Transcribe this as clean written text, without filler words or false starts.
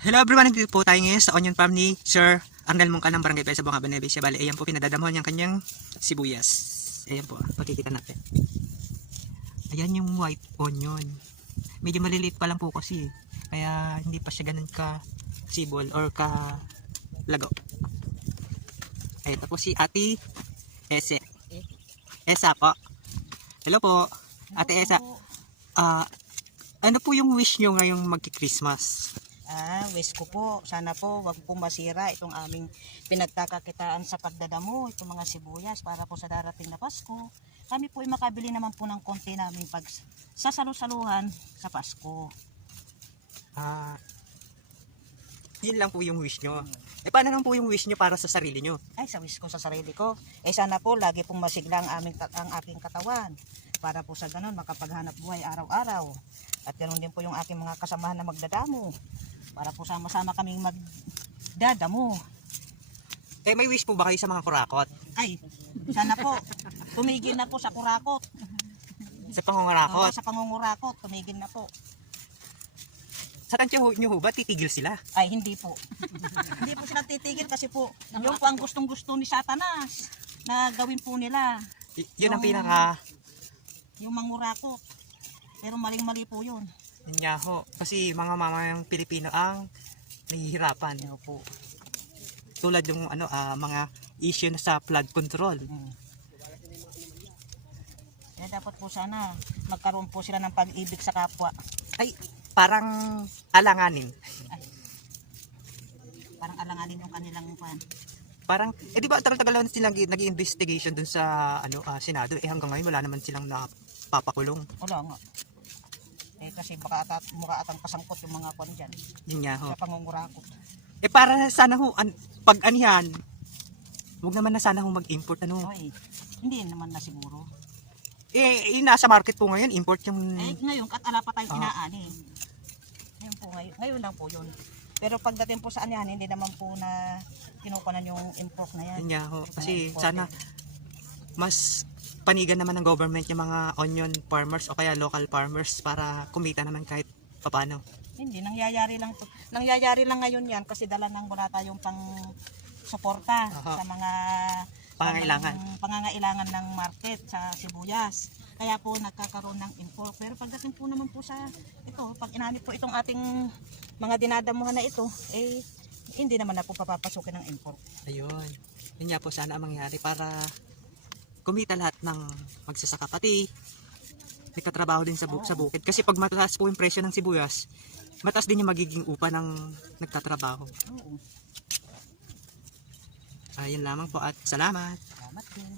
Hello everyone, nandito po tayo ngayon sa onion farm ni Sir Arnel Mungka ng Barangay Pesa, Bungaba, Nueva Ecija. Bale, ayan po, pinadadamuhan yung kanyang sibuyas. Ayan po, pakikita natin. Ayan yung white onion. Medyo maliliit pa lang po kasi, kaya hindi pa siya ganun ka sibol or ka lago. Ayan, tapos si Ate Esa po. Hello po, Ate Esa. Ano po yung wish nyo ngayong magki-Christmas? Wish ko po, sana po wag po masira itong aming pinagkakakitaan sa pagdadamo, itong mga sibuyas para po sa darating na Pasko. Kami po ay makabili naman po ng konti namin pag sasalu-saluhan sa Pasko. Yun lang po yung wish nyo. Paano lang po yung wish nyo para sa sarili nyo? Sa wish ko sa sarili ko, sana po lagi pong masigla ang aking katawan para po sa ganun makapaghanap buhay araw-araw. At ganoon din po yung aking mga kasamahan na magdadamo para po sama-sama kaming magdadamo. May wish po ba kayo sa mga kurakot? Sana po tumigil na po sa kurakot. Sa pangungurakot? Sa pangungurakot, tumigil na po. Sa tansya nyo ho ba titigil sila? Hindi po. Hindi po sila titigil kasi po yung po ang gustong-gusto ni Satanas na gawin po nila. Yun ang pinaka... Yung mangurakot. Pero maling-mali po yun. Yun nga ho. Kasi mga mamayang Pilipino ang nahihirapan. Po. Tulad yung mga issue na sa flood control. Kaya dapat po sana magkaroon po sila ng pag-ibig sa kapwa. Parang alanganin. Parang alanganin yung kanilang pan. Parang, di ba tagal-tagal na silang nag-investigation dun sa Senado. Hanggang ngayon wala naman silang napapakulong. Wala nga. Kasi baka mukha atang pasangkot yung mga kwan dyan. Yun nga ho. Sa pangungurakot. Para sana ho, pag anihan, huwag naman na sana ho mag-import. Hindi naman na siguro. Nasa market po ngayon, import yung... Ngayon, ala pa tayong inaani. Ngayon po, ngayon lang po yun. Pero pagdating po sa anihan, hindi naman po na kinukunan yung import na yan. Yun nga ho. Kasi sana mas panigan naman ng government yung mga onion farmers o kaya local farmers para kumita naman kahit papano. Hindi, nangyayari lang ngayon yan kasi dala ng wala tayong pang suporta sa mga pangangailangan ng market sa sibuyas. Kaya po nagkakaroon ng import. Pero pagdating po naman po sa ito, pag inani po itong ating mga dinadamuhan na ito, hindi naman na po papapasukin ng import. Ayun. Yun nga po sana ang mangyari para kumita lahat ng magsasaka. Pati nagkatrabaho din sa bukid. Kasi pag mataas po yung presyo ng sibuyas, mataas din yung magiging upa ng nagtatrabaho. Oo. Ayun lamang po at salamat. Salamat din.